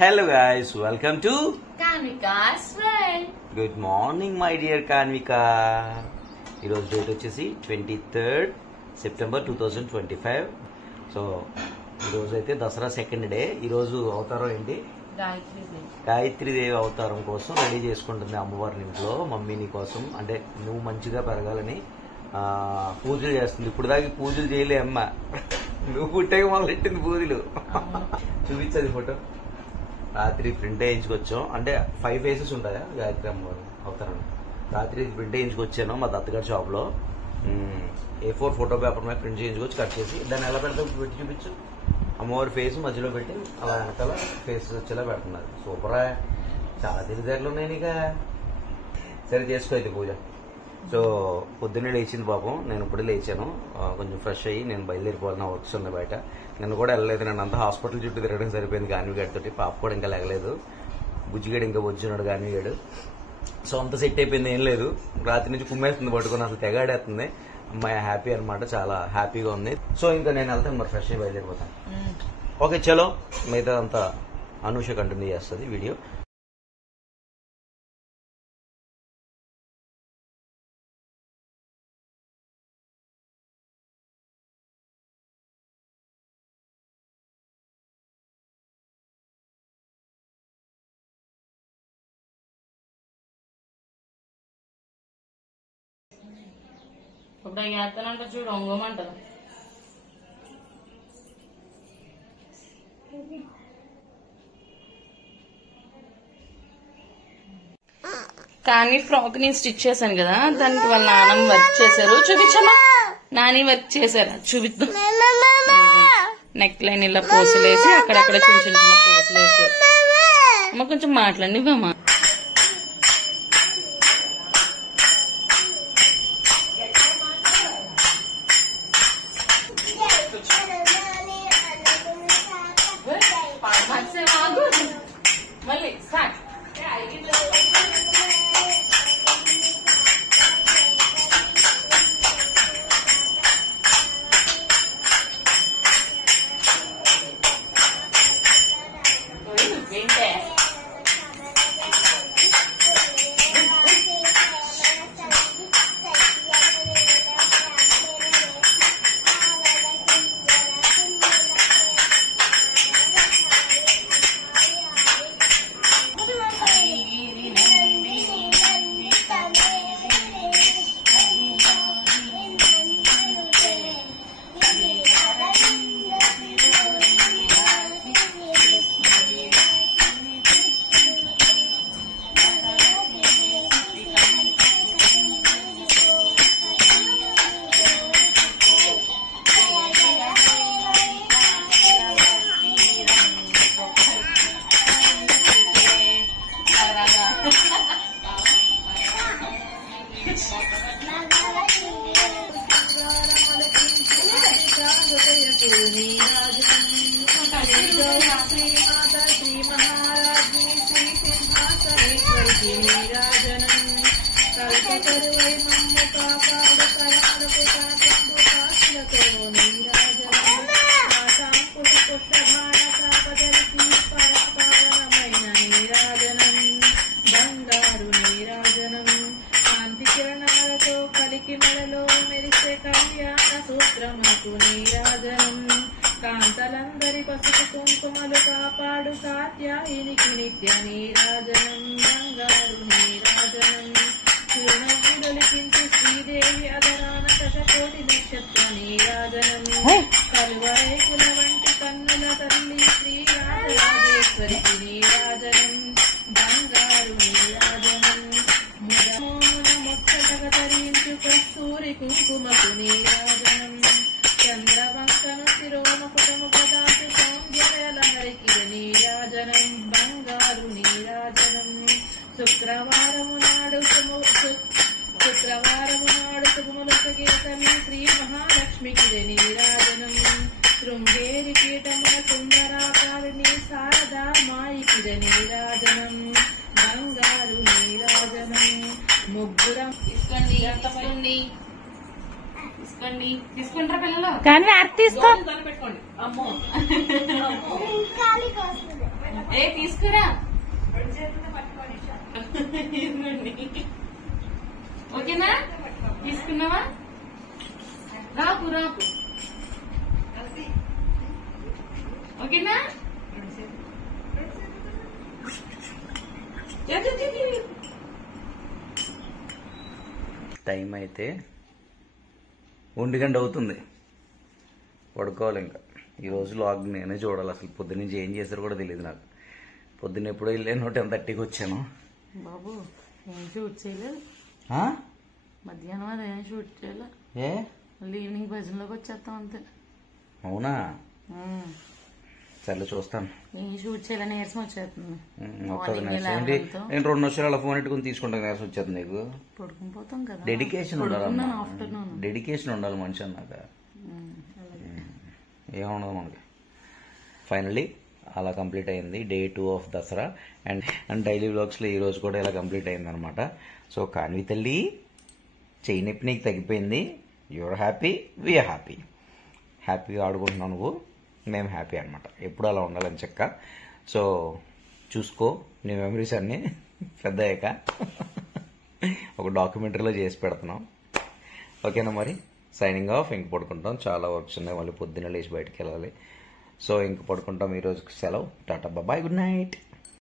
Hello guys, welcome to Kanvika's World. Good morning my dear Kanvika. ఈరోజు date వచ్చేసి 23rd September 2025. So ఈరోజు అయితే Dasara second day. ఈరోజు అవతారం ఏంటి? గాయత్రీదేవి అవతారం కోసం రెడీ చేసుకుంటుంది అమ్మవారిని ఇంట్లో. మమ్మీని కోసం అంటే నువ్వు మంచిగా పెరగాలని పూజలు చేస్తుంది. ఇప్పుడు దాకా పూజలు చేయలే అమ్మ, నువ్వు పుట్టాక మొదలెట్టింది పూజలు. చూపించదు ఫోటో. రాత్రి ప్రింట్ వేయించుకొచ్చాం. అంటే 5 ఫేసెస్ ఉంటాయా గాయత్రి అమ్మవారు అవతారం. రాత్రి ప్రింట్ వేయించుకొచ్చాను మా దత్తగారి షాప్ లో. A4 ఫోటో పేపర్ మీద ప్రింట్ చేయించుకొచ్చి కట్ చేసి దాన్ని ఎలా పెడతాం పెట్టి చూపించు. అమ్మవారి ఫేస్ మధ్యలో పెట్టి అలా వెనకాల ఫేసెస్ వచ్చేలా పెడుతున్నారు. సూపరా, చాలా తెలివితేటలు ఉన్నాయి నీక. సరే చేసుకో అయితే పూజ. సో పొద్దున్నే లేచింది పాపం. నేను ఇప్పుడే లేచాను, కొంచెం ఫ్రెష్ అయ్యి నేను బయలుదేరిపోవాలి. నా వర్క్స్ ఉన్నాయి బయట. నిన్న కూడా వెళ్ళలేదు. నేను అంతా హాస్పిటల్ చుట్టూ తిరగడం సరిపోయింది గాన్విగాడితోటి. పాప కూడా ఇంకా లేగలేదు. బుజ్జిగాడు ఇంకా వచ్చినాడు గాన్విగాడు. సో అంత సెట్ అయిపోయింది, ఏం లేదు. రాత్రి నుంచి కుమ్మేస్తుంది పట్టుకుని, అసలు తెగాడేస్తుంది. అమ్మాయి హ్యాపీ అనమాట, చాలా హ్యాపీగా ఉంది. సో ఇంకా నేను వెళ్తాను మరి, ఫ్రెష్ అయ్యి బయలుదేరిపోతాను. ఓకే చలో, మిగతా అంతా అనూష కంటిన్యూ చేస్తుంది వీడియో. ఇప్పుడు చేస్తానంట చూడు, ఒంగోమంటారు. కానీ ఫ్రాక్ నేను స్టిచ్ చేశాను కదా, దానికి వాళ్ళ నాన్నమ్మ వర్క్ చేశారు. చూపించమ్మా, నాని వర్క్ చేశారు. చూపిద్దాం. నెక్ లైన్ ఇలా పూసలేసి అక్కడక్కడ చిన్న చిన్న చిన్న పూసలేసి. అమ్మ కొంచెం మాట్లాడినివ్వమ్మా. కాంతలందరి పసుపు కుంకుమలు కాపాడు కాత్యాయినికి నిత్య నీరాజనం. బంగారు నీరాజనం. చిరునవ్వుదొలికించు శ్రీదేవి అదరాన శతకోటి నక్షత్ర నీరాజనం. కలువరేకుల వంటి కన్నుల తల్లి శ్రీరాజరాజేశ్వరికి నీరాజనం. బంగారు నీరాజనం. ముదమోమున మొచ్చటగ ధరించు కస్తూరి కుంకుమకు నీరాజనం. చంద్రవంకను శిరోమకుటము పదాసు సౌందర్యలహరికి నీరాజనం. బంగారు నీరాజనం. శుక్రవారము నాడు శుభములొసగే తల్లి శ్రీ మహాలక్ష్మికి నీరాజనం. శృంగేరి పీఠమున సుందరాకారిణి శారదా మాయికి నీరాజనం. బంగారు నీరాజనం. ముగ్గురం తీసుకోండి, అంతమంది తీసుకోండి. తీసుకుంటారా పిల్లలు? కానీ ఆర్తి తీసుకో. పెట్టుకోండి. అమ్మో ఏ తీసుకురా ఓకేనా తీసుకున్నావా రాపు రాపు ఓకేనా టైం అయితే 1 గంట అవుతుంది, పడుకోవాలి ఇంకా. ఈరోజు లాగ్ నేనే చూడాలి, అసలు పొద్దున్న నుంచి ఏం చేశారో కూడా తెలియదు నాకు. పొద్దున్న ఎప్పుడో వెళ్ళాను 10:30కి వచ్చాను. బాబు ఏం షూట్ చేయలేదు, మధ్యాహ్నం అది ఏం షూట్ చేయలేదు. ఏ మళ్ళీ ఈవినింగ్ భజనలోకి వచ్చేస్తాం అంతే. అవునా, సర్లే చూస్తాను. ఏం షూట్ చేయాలని నీరసం వచ్చేస్తుంది. నేను 2 నిమిషాలు అలా ఫోన్ పెట్టుకుని తీసుకుంటాను, నీరసం వచ్చేస్తుంది నీకు. పడుకుని పోతాం కదా, డెడికేషన్ ఉండాలి, ఆఫ్టర్నూన్ డెడికేషన్ ఉండాలి మనిషి అన్నాక. ఏముండదు మనకి. ఫైనలీ అలా కంప్లీట్ అయింది day 2 of Dasara. And daily వ్లాగ్స్లో ఈ రోజు కూడా ఇలా కంప్లీట్ అయింది అనమాట. సో కాన్వి తల్లి, చెయ్యి నొప్పి నీకు తగ్గిపోయింది. Your happy, we are happy. హ్యాపీగా ఆడుకుంటున్నావు నువ్వు, మేము హ్యాపీ అనమాట. ఎప్పుడు అలా ఉండాలని చెక్క. సో చూసుకో నీ మెమరీస్ అన్నీ పెద్ద అయ్యాక ఒక డాక్యుమెంటరీలో చేసి పెడుతున్నాం. ఓకేనా మరి, సైనింగ్ ఆఫ్. ఇంక పడుకుంటాం, చాలా వర్క్స్ ఉన్నాయి, మళ్ళీ పొద్దున్న లేచి బయటకు వెళ్ళాలి. సో ఇంక పడుకుంటాం, ఈరోజుకి సెలవు. Tata bye, good night.